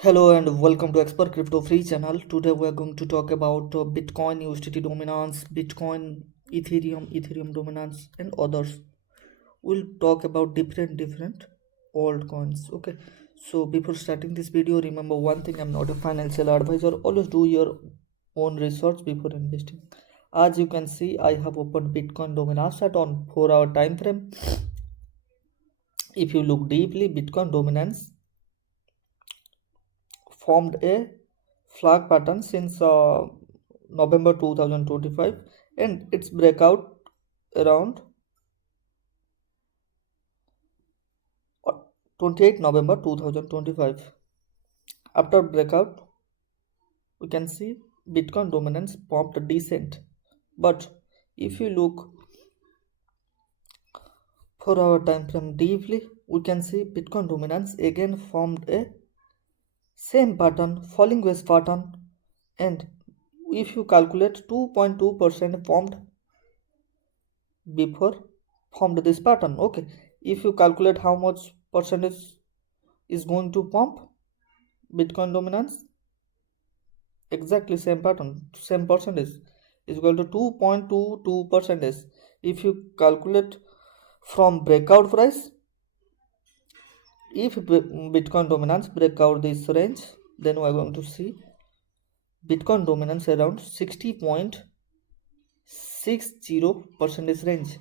Hello and welcome to Expert Crypto Free Channel. Today we are going to talk about Bitcoin, USDT dominance, Bitcoin, Ethereum dominance, and others. We'll talk about different altcoins. Okay. So before starting this video, remember one thing: I'm not a financial advisor. Always do your own research before investing. As you can see, I have opened Bitcoin dominance chart on 4-hour time frame. If you look deeply, Bitcoin dominance formed a flag pattern since November 2025 and its breakout around 28 November 2025. After breakout, we can see Bitcoin dominance pumped a descent. But if you look for our time frame deeply, we can see Bitcoin dominance again formed a same pattern, falling wedge pattern, and if you calculate 2.2% formed this pattern. Okay, if you calculate how much percentage is going to pump Bitcoin dominance, exactly same pattern, same percentage is equal to 2.22 percentage. If you calculate from breakout price, if Bitcoin dominance break out this range, then we are going to see Bitcoin dominance around 60.60 percentage range.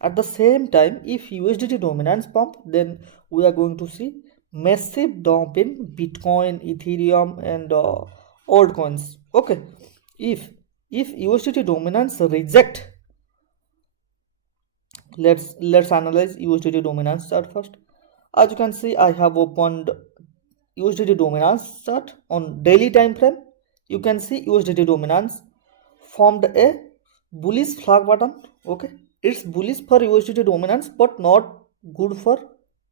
At the same time, if USDT dominance pump, then we are going to see massive dump in Bitcoin, Ethereum, and altcoins. Okay, if USDT dominance reject, let's analyze USDT dominance chart first. As you can see, I have opened USDT dominance chart on daily time frame. You can see USDT dominance formed a bullish flag pattern. Okay, it's bullish for USDT dominance but not good for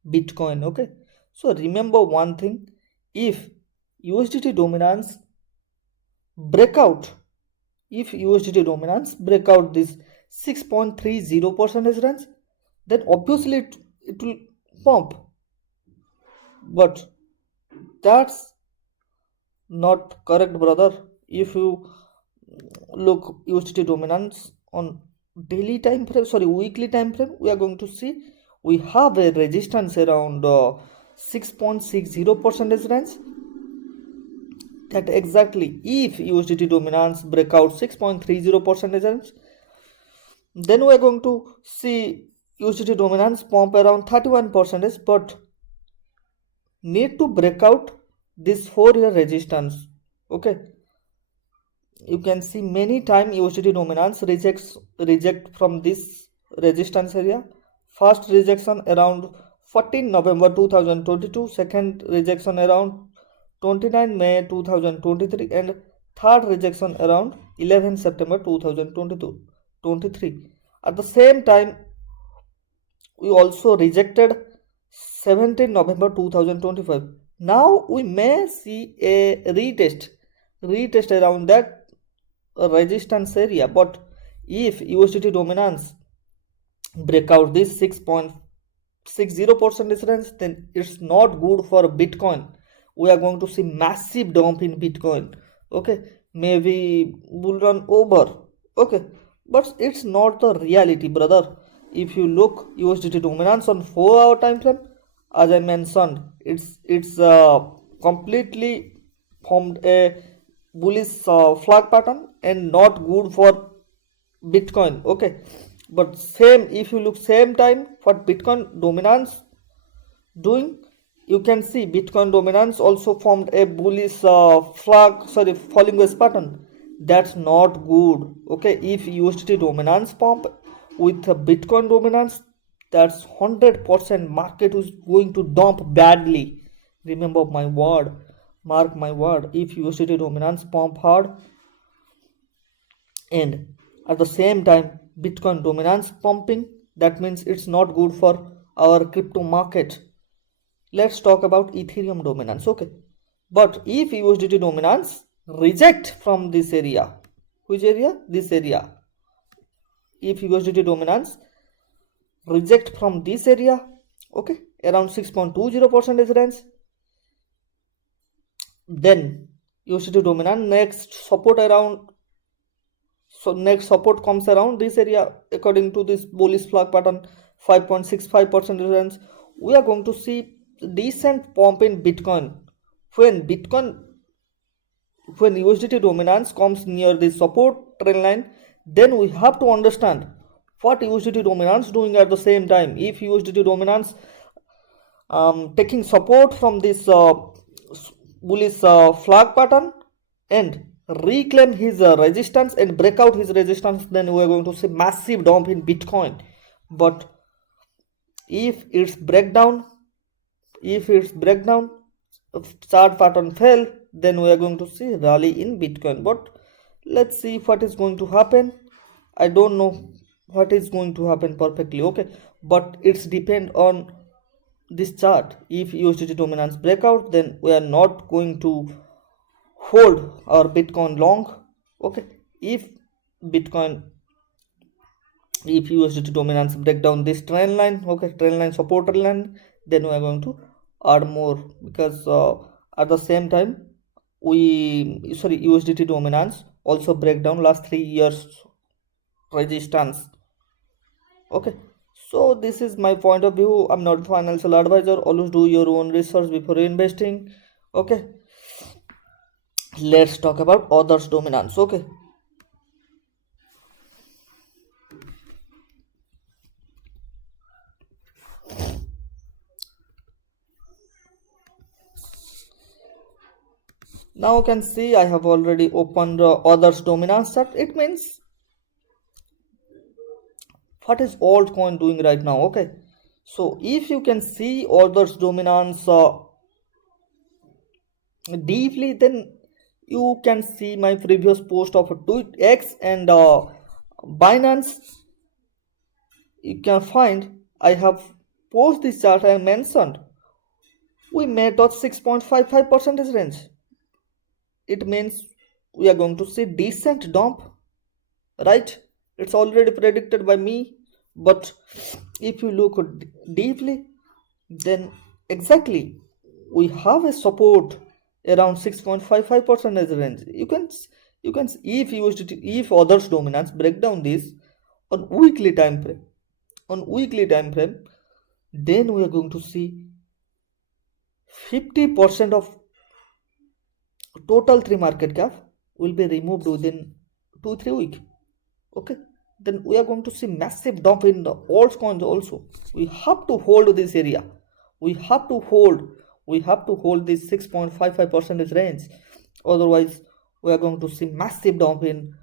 Bitcoin. Okay, so remember one thing: if USDT dominance breakout, if USDT dominance breakout this 6.30% range, then obviously it will pump. But that's not correct, brother. If you look USDT dominance on daily time frame, sorry, weekly time frame, we are going to see we have a resistance around 6.60% range. That exactly, if USDT dominance breakout 6.30% range, then we are going to see USDT dominance pump around 31%, but need to break out this 4-year resistance. Okay, you can see many time USDT dominance reject from this resistance area. First rejection around 14 November 2022, second rejection around 29 May 2023, and third rejection around 11 September 2023. At the same time, we also rejected 17 November 2025. Now we may see a retest around that resistance area, but if USDT dominance break out this 6.60% range, then it's not good for Bitcoin. We are going to see massive dump in Bitcoin. Okay, maybe bull run over. Okay, but it's not the reality, brother. If you look USDT dominance on 4-hour time frame, as I mentioned, it's completely formed a bullish flag pattern and not good for Bitcoin. Okay, but same, if you look same time for Bitcoin dominance doing, you can see Bitcoin dominance also formed a bullish falling wedge pattern. That's not good. Okay, if USDT dominance pump with Bitcoin dominance, that's 100% market is going to dump badly. Remember my word, mark my word. If USDT dominance pump hard and at the same time Bitcoin dominance pumping, that means it's not good for our crypto market. Let's talk about Ethereum dominance. Okay, but if USDT dominance reject from this area, which area? This area. If USDT dominance reject from this area, okay, around 6.20% range, then USDT dominant next support around, so next support comes around this area according to this bullish flag pattern 5.65% range. We are going to see decent pump in Bitcoin when USDT dominance comes near the support trend line. Then we have to understand what USDT dominance doing at the same time. If USDT dominance taking support from this bullish flag pattern and reclaim his resistance and break out his resistance, then we are going to see massive dump in Bitcoin. But if its breakdown chart pattern fell, then we are going to see rally in Bitcoin. But let's see what is going to happen. I don't know what is going to happen perfectly, okay, but it's depend on this chart. If USDT dominance breakout, then we are not going to hold our Bitcoin long, okay. If USDT dominance break down this trend line, okay, trend line support trend line, then we are going to add more, because at the same time USDT dominance also break down last 3 years resistance, okay. So this is my point of view. I'm not a financial advisor. Always do your own research before investing, okay. Let's talk about others dominance, okay. Now you can see I have already opened others dominance chart. It means what is altcoin doing right now, okay. So if you can see others dominance deeply, then you can see my previous post of 2x and Binance. You can find I have posted this chart. I mentioned we may touch 6.55% range. It means we are going to see decent dump, right? It's already predicted by me. But if you look deeply, then exactly we have a support around 6.55% range. You can if others dominance break down this on weekly time frame, then we are going to see 50% of total 3 market cap will be removed within 2-3 weeks, okay. Then we are going to see massive dump in the altcoins also. We have to hold this area. We have to hold this 6.55% range. Otherwise, we are going to see massive dump in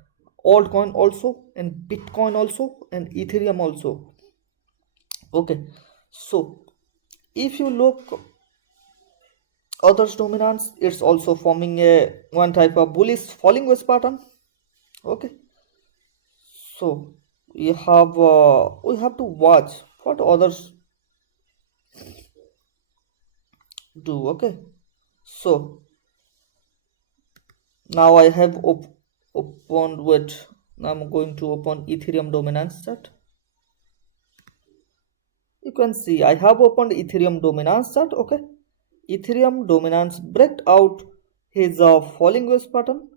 altcoin also, and Bitcoin also, and Ethereum also, okay. So if you look others dominance, it's also forming a one type of bullish falling wedge pattern, okay. So we have to watch what others do, okay. So now I have opened with, now I'm going to open Ethereum dominance chart. You can see I have opened Ethereum dominance chart, okay. Ethereum dominance break out his falling wedge pattern.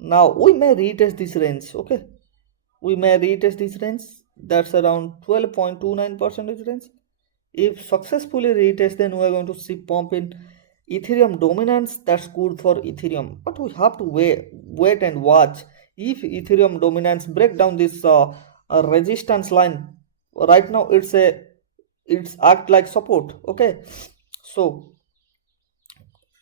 Now we may retest this range, okay. We may retest this range, that's around 12.29% range. If successfully retest, then we are going to see pump in Ethereum dominance. That's good for Ethereum, but we have to wait and watch. If Ethereum dominance break down this resistance line, right now it's act like support, okay. So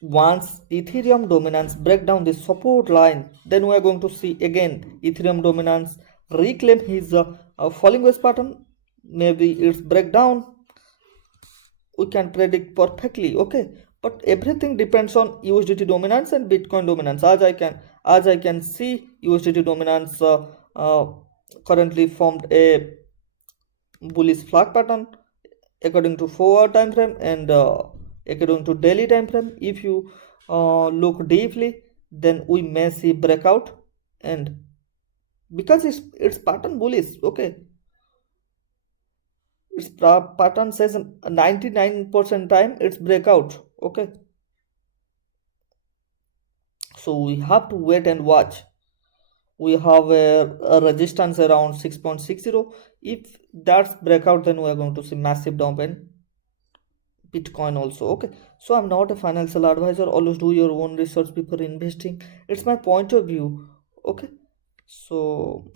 once Ethereum dominance break down this support line, then we are going to see again Ethereum dominance reclaim his falling wedge pattern. Maybe it's breakdown, we can predict perfectly, okay. But everything depends on USDT dominance and Bitcoin dominance. As I can see, USDT dominance currently formed a bullish flag pattern according to 4-hour time frame and according to daily time frame. If you look deeply, then we may see breakout, and because it's pattern bullish, okay. its pattern says 99% time it's breakout. Okay, so we have to wait and watch. We have a resistance around 6.60. If that's breakout, then we are going to see massive dump in Bitcoin also. Okay, so I'm not a financial advisor. Always do your own research before investing. It's my point of view. Okay, so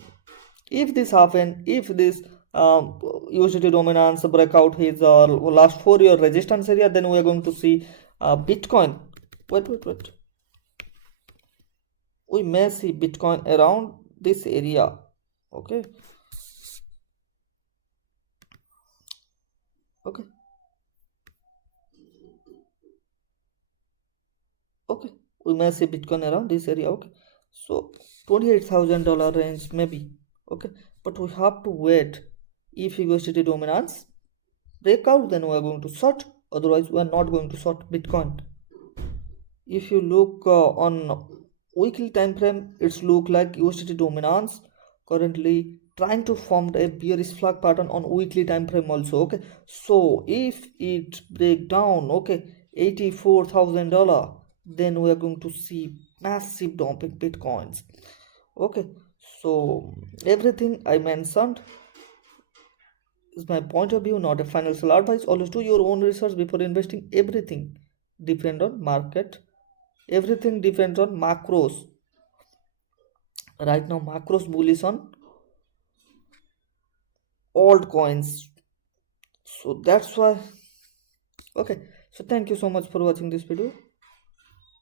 if this happen, if this USDT dominance breakout his last 4 year resistance area, then we are going to see Bitcoin. Wait. We may see Bitcoin around this area. Okay. Okay. Okay, we may see Bitcoin around this area. Okay, so $28,000 range maybe. Okay, but we have to wait. If USDT dominance breakout, then we are going to short. Otherwise, we are not going to short Bitcoin. If you look on weekly time frame, it's look like USDT dominance currently trying to form a bearish flag pattern on weekly time frame also. Okay, so if it break down, okay, $84,000, then we are going to see massive dump in Bitcoins. Okay, so everything I mentioned is my point of view, not a financial advice. Always do your own research before investing. Everything depend on market. Everything depends on macros. Right now, macros bullish on altcoins. So that's why. Okay. So thank you so much for watching this video.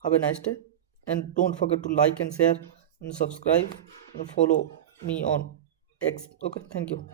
Have a nice day. And don't forget to like and share and subscribe and follow me on X. Okay. Thank you.